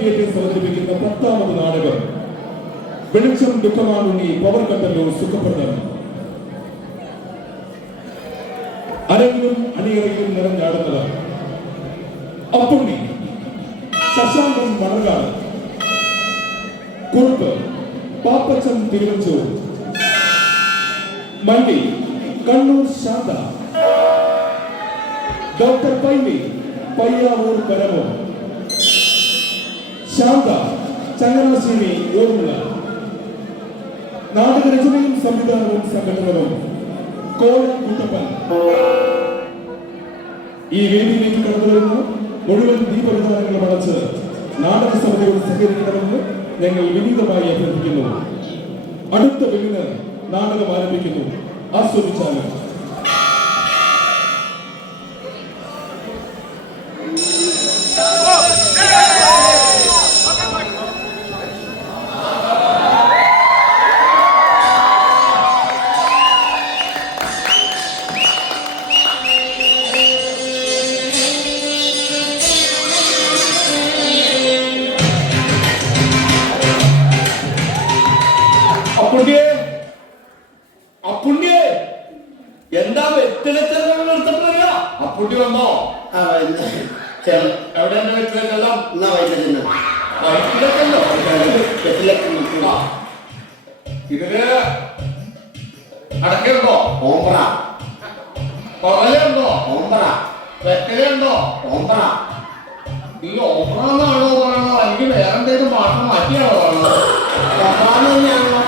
Theatres അവതരിപ്പിക്കുന്ന പത്താമത് നാടകം. വെളിച്ചം ദുഃഖമാണുണ്ണി പവർ കട്ടല്ലോ സുഖപ്രദം. അരങ്ങിലും അണിയറയിലും നിറഞ്ഞാടുന്നതാണ് അപ്പുണ്ണി ശശാന്തൻ മണർകാട് കുറുപ്പ് പാപ്പച്ചൻ തിരുവഞ്ചൂർ. മണ്ടി കണ്ണൂർ ശാന്ത. ഡോക്ടർ പൈമി പയ്യാവൂർ പരമോ ശാന്ത ചങ്ങനാശ്ശേരി യോഗമുള്ള നാടകരചനയും സംവിധാനവും സംഘടനവും കോഴ ഈ വേദിയിലേക്ക് കടന്നുവരുന്ന മുഴുവൻ ദീപവിധാനങ്ങളും അടച്ച് നാടക സഹകരിക്കണമെന്ന് ഞങ്ങൾ വിനീതമായി അഭ്യർത്ഥിക്കുന്നു. അടുത്ത വെള്ളിന് നാടകം ആരംഭിക്കുന്നു. ആസ്വദിച്ചാലും. അല്ലല്ലോ ഒമ്പറ ഈ ഒമ്പറ എന്നാണോ പറയണോ എനിക്ക് വേറെ എന്തെങ്കിലും ഭാഷ മാറ്റിയാണോ പറയണോ ഒമ്പറന്ന് തന്നെയാണോ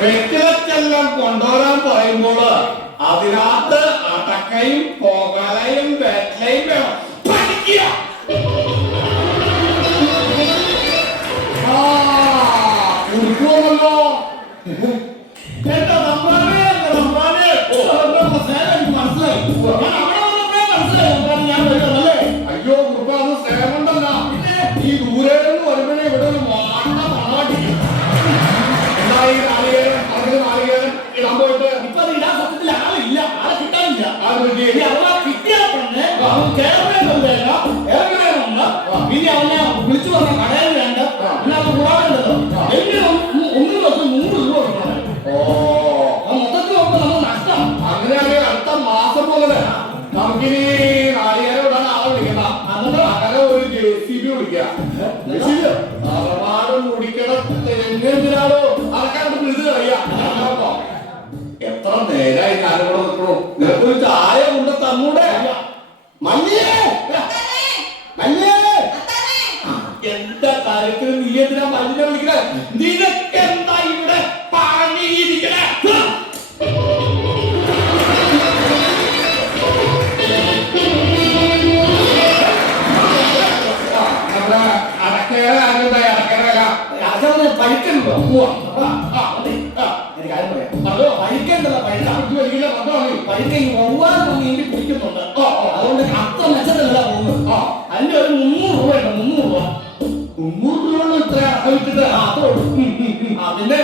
വെറ്റിലത്തെല്ലാം കൊണ്ടുവരാൻ പറയുമ്പോൾ അതിനകത്ത് അടക്കയും പോകലയും വെറ്റലയും വേണം. പഠിക്കുക. ആ. കുറിക്കുമല്ലോ Daniel, കാര്യങ്ങളും എപ്പോഴും ചായ ഉണ്ട് തന്നൂടെ? മല്ലിയേ പോവാ അത്ര ഇത്ര അതിന്റെ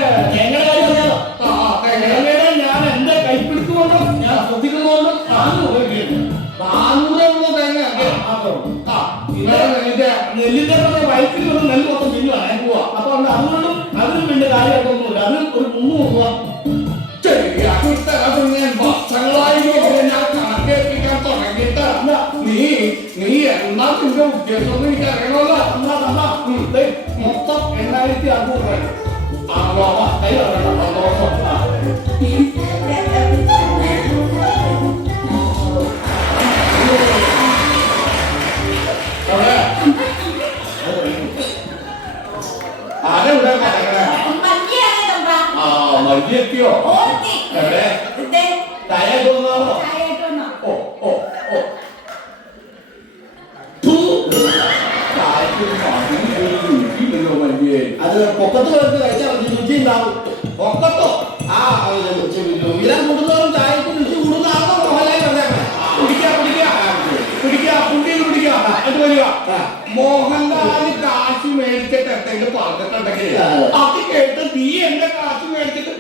wall. മോഹൻലാൽ കാശ് മേടിച്ചിട്ട് എന്തെങ്കിലും പറഞ്ഞിട്ടുണ്ടെങ്കിൽ അത് കേട്ട് നീ എന്റെ കാശ് മേടിച്ചിട്ട്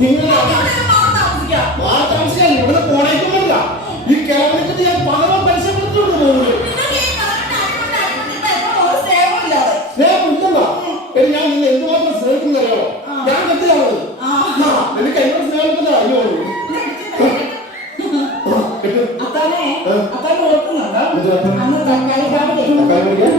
നിങ്ങൾ ഇവിടെ പോണേക്കൊന്നുമില്ല. ഈ കിളവിട്ട് ഞാൻ പറഞ്ഞു അത്താനെ അത്താനെ ഓർക്കുന്നുണ്ടോ അന്ന് തക്കാളി കാവിലെ തക്കാളി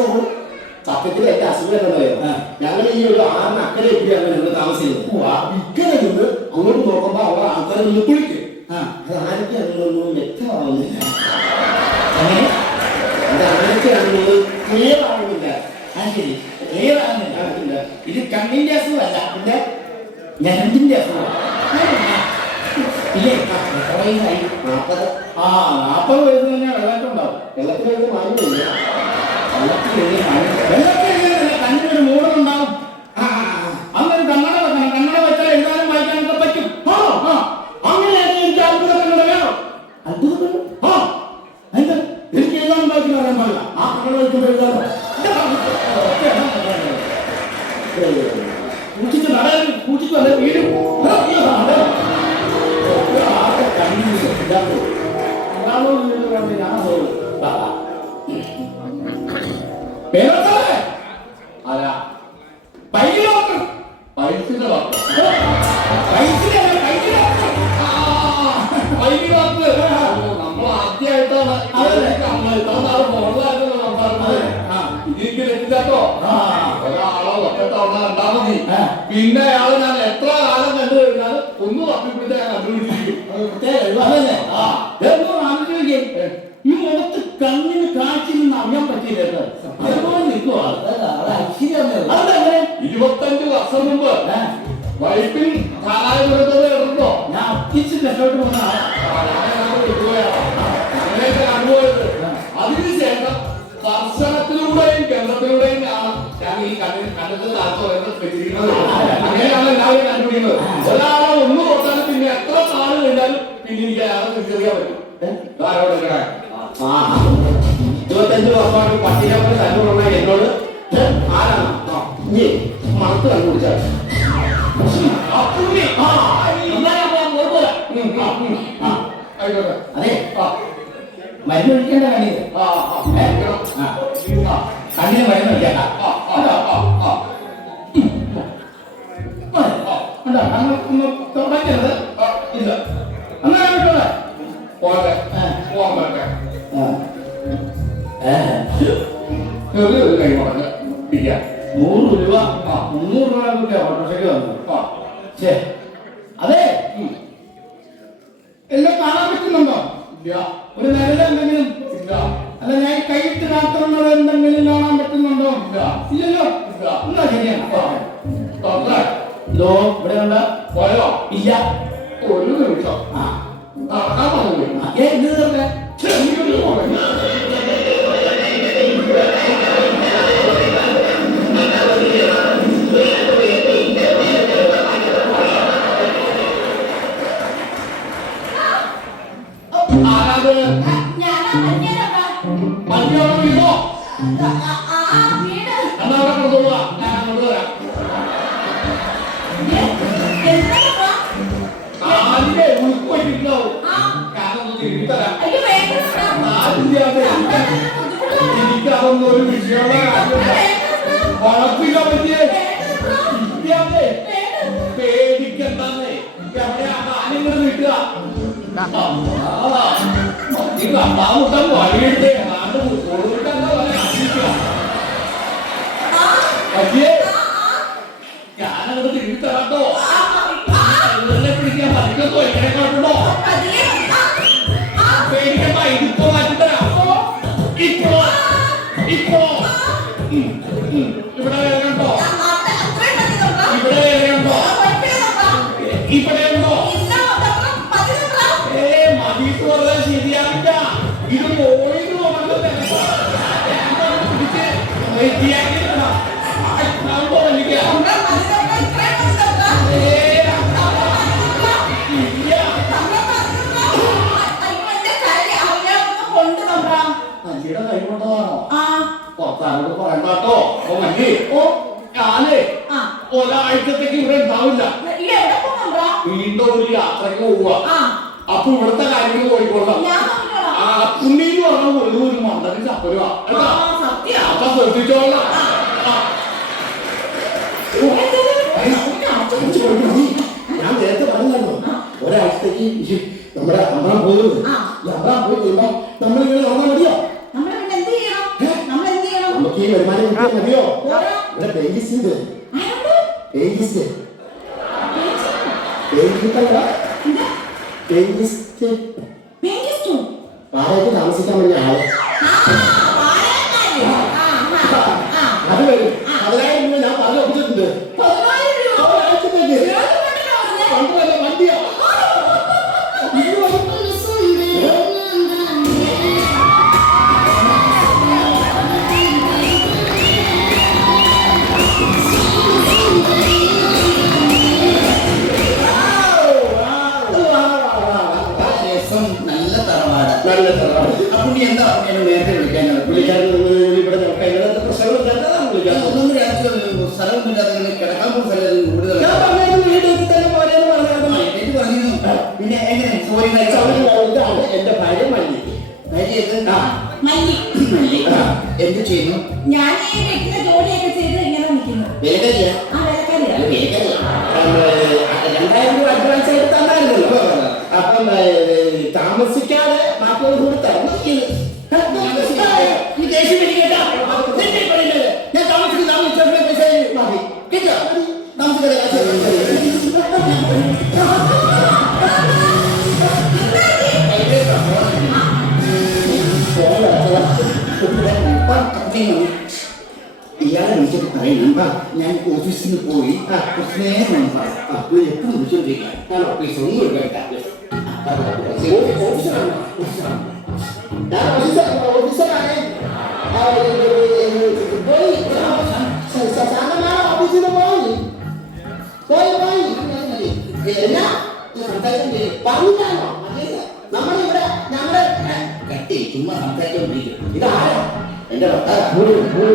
നോക്കും സത്യത്തിൽ എന്റെ അസുഖം എന്താ. ഞങ്ങൾ ഈ ഒരു ആറിന് അക്കരെ എത്തിയാണ് ഞങ്ങൾ താമസിക്കുന്നത്. ഇക്കരെ നിന്ന് അങ്ങോട്ട് നോക്കുമ്പോ അവിടെ ആൾക്കാരെ നിന്ന് കുളിക്കും. അത് ആരൊക്കെയാണെന്നൊന്നും വ്യക്തമാവുന്നില്ല. അത് ആരൊക്കെയാണെന്നത് ക്ലിയർ ആവുന്നില്ല. ശരി. ക്ലിയർ ആകുന്നില്ല ഇത് കണ്ണിന്റെ അസുഖമല്ല. പിന്നെ ഞരമ്പിന്റെ അസുഖം. ഇല്ലേ? നാൽപ്പത് ആ നാൽപ്പത് വയസ്സ് കഴിഞ്ഞാൽ വെള്ളായിട്ടുണ്ടാവും വെള്ളത്തിലേക്ക് ลักกี้เลยนี่หายแล้วลักกี้ തവണ കണ്ടാ മതി പിന്നെ അയാളെ ഞാൻ എത്ര കാലം കണ്ടു കഴിഞ്ഞാൽ ഒന്ന് തപ്പിപ്പിടിച്ച് ഞാൻ കണ്ടുപിടിച്ചിരിക്കും. ഈ മുഖത്ത് കണ്ണിന് കാഴ്ചയിൽ അറിയാൻ പറ്റിയില്ല അതുപോലെ നിൽക്കുവാ. ഇരുപത്തഞ്ച് വർഷം മുമ്പ് വൈപ്പിൻ ചാലായ ദുരന്തം ഞാൻ അത്തിച്ച് രക്ഷോട്ട് പോകുന്ന ആണ് ഞാൻ ഈ കണ്ണിന് കണ്ണത്തിൽ താഴ്ത്തു വെച്ചിരിക്കുന്നത് അങ്ങനെയാണ് എല്ലാവരും കണ്ടുപിടിക്കുന്നത്. ഒരാളെ ഒന്ന് തൊട്ടാലും പിന്നെ എത്ര നാൾ കഴിഞ്ഞാലും പിന്നെ എനിക്ക് അയാളെ തിരിച്ചറിയാൻ പറ്റും. ഇരുപത്തഞ്ച് വർഷമായിട്ട് പട്ടിനെ പോലെ തന്നെ പറഞ്ഞ എന്നോട് "ഏ, ആരാണ്? നീ മണത്ത് കണ്ടുപിടിച്ചാൽ എന്നാ. അതെ. മരുന്ന് ഒഴിക്കേണ്ട കണ്ണിന്. കണ്ണിന് മരുന്ന് അതെ. എല്ലാം കാണാൻ പറ്റുന്നുണ്ടോ? ഇല്ല, ഒരു നിഴൽ കാത്തുള്ളത് എന്തെങ്കിലും കാണാൻ പറ്റുന്നുണ്ടോ? ഇല്ല. ഇല്ലല്ലോ? ഇല്ല. എന്നാ ശരിയാണ് ലോ ഇവിടെ ഉണ്ട് പോയോ? ഇല്ല. ഒരു നിമിഷം. നടക്കാൻ പറഞ്ഞു ഏ ഇത് തീർന്നേ Và bảo tóm. ഞാനേ ആ. ഒരാഴ്ചത്തേക്ക് ഇവിടെ ഉണ്ടാവില്ല? വീണ്ടും ഒരു യാത്രയ്ക്ക് പോവുക. അപ്പൊ ഇവിടുത്തെ കാര്യങ്ങൾ പോയിക്കൊള്ളാം പുണ്ണിന്ന് പറഞ്ഞ ഒരു ഒരു മണ്ടനും സത്യം. അപ്പൊ ശ്രദ്ധിച്ചോളാം. ഞാൻ നേരത്തെ പറഞ്ഞല്ലോ ഒരാഴ്ചത്തേക്ക് നമ്മുടെ പോയത്. ആ. ഈ പോയി കഴിയുമ്പോ നമ്മളിങ്ങനെ നോക്കാൻ മതിയോ? നമുക്ക് ഈ വരുമാനം കിട്ടിയാൽ മതിയോ? ഇവിടെ പേജിസ് ഉണ്ട് ആരോട്? പേജിസ് പേടിച്ചോ? Itu harus. എന്ത് ചെയ്യുന്നു? ഞാൻ ഈ വെക്കുന്ന ജോലിയൊക്കെ ചെയ്ത് ഇങ്ങനെ നിൽക്കുന്നു. വേലക്കാരിയാ? ആ വേലക്കാരിയാ. വേലക്കാരിയാ. രണ്ടായിരം രൂപ അഡ്വാൻസ് ആയിട്ട് തന്നായിരുന്നല്ലോ. അപ്പം താമസിക്കാതെ ഇയാളെ വിളിച്ചിട്ട് പറയണം. ഞാൻ ഓഫീസിൽ പോയി. കുറച്ച് നേരം ഒന്ന് പറയാം എപ്പോഴും ഓഫീസ് ഒന്നും ഞാൻ ഓഫീസിൽ നിന്ന് പോയി. പോയി. പോയി എന്നാ? പറഞ്ഞിട്ടാണോ? നമ്മളിവിടെ ഞങ്ങളുടെ കട്ടി ചുമ്മാ സംസാരിച്ചോണ്ടിരിക്കും. ഇതാരാ എന്റെ ഭർത്താവ്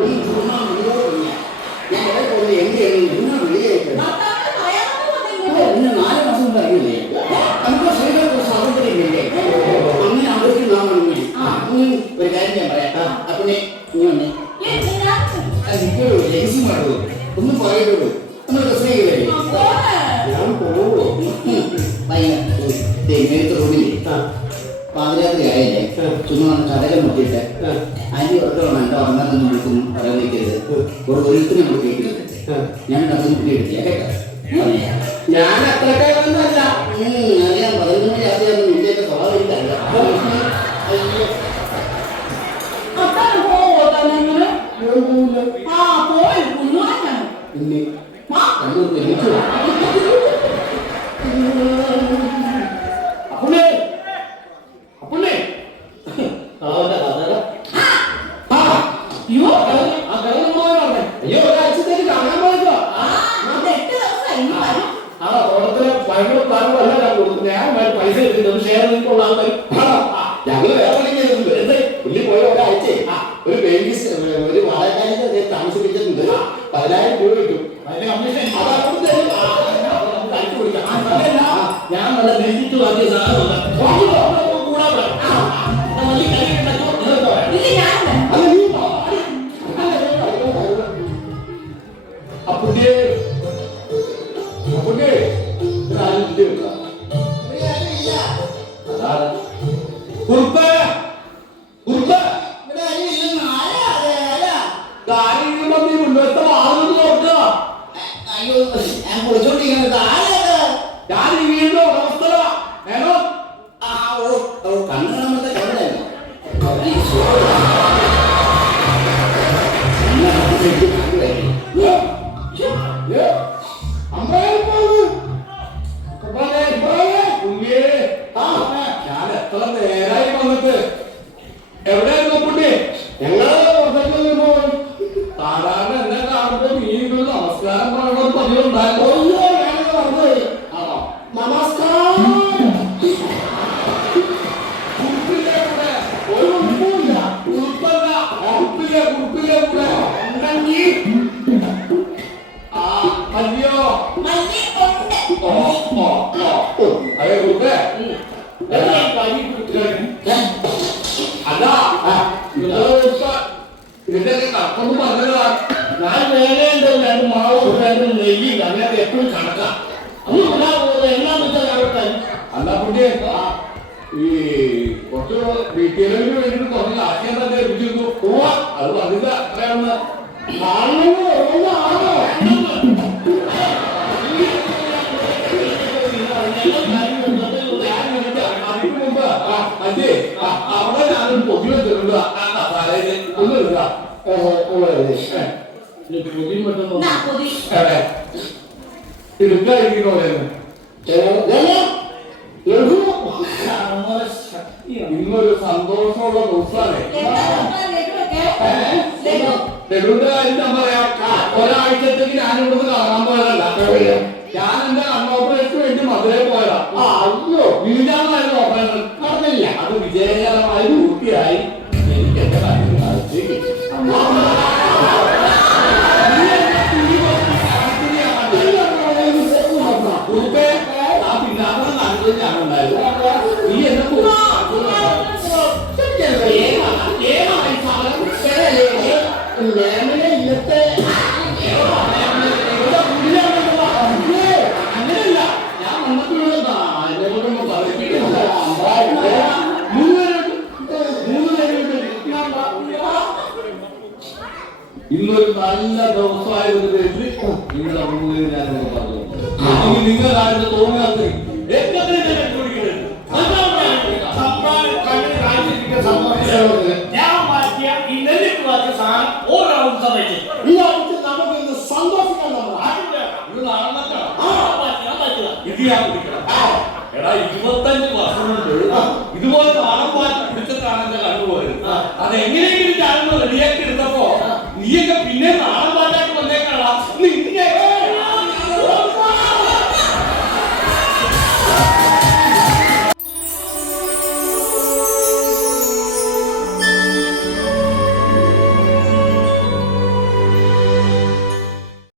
ഈ ചുമ്മാ വിളിയോടില്ല. ഞാൻ എവിടെ പോകുന്നത് എങ്ങനെയാണ് ചുമ്മാ വിളിയായിട്ട് പിന്നെ നാല് മാസം പറഞ്ഞില്ലേ നമുക്ക് സ്ത്രീകൾക്ക് സ്വാതന്ത്ര്യമില്ലേ അങ്ങനെ അവർക്ക് നാം വിളി ഒരു കാര്യം ഞാൻ പറയാം. അപ്പൊ നീ നീ വന്നേ. എന്തിനാ? എനിക്ക് രഹസ്യമാണോ ഒന്ന് പറയുള്ളൂ കഥകൾ നോക്കിയിട്ട് അരി ഉറക്കം എന്റെ ഉറങ്ങാനൊന്നും വിളിക്കുന്നു പറയാൻ വയ്ക്കരുത് ഒരു ഒരിക്കലും നമ്മൾ കേൾക്കരുത് ഞാൻ അതൊന്നും പുള്ളി എടുത്തില്ല കേട്ടോ. ഞാൻ അത്രക്കാരൊന്നുമല്ല അറിയാം. പതിനൊന്ന് ഭർത്താവ് Thank you. Aí eu, Lucas, ഒന്നുമില്ല. ഇന്നൊരു സന്തോഷമുള്ള ദിവസമാണ് ഞാൻ പറയാം. ഒരാഴ്ചത്തേക്ക് ഞാൻ ഇവിടുന്ന് കാണാൻ പോയതല്ല. ഞാൻ എന്റെ കണ്ണോപ്പറേഷന് വേണ്ടി മധുരയിൽ പോയതാ. അയ്യോ വീടാണല്ലോ ഓപ്പറേഷൻ? നടന്നില്ല അത് വിജയകരമായി പൂർത്തിയായി എനിക്ക് എന്റെ Allah'a authority. We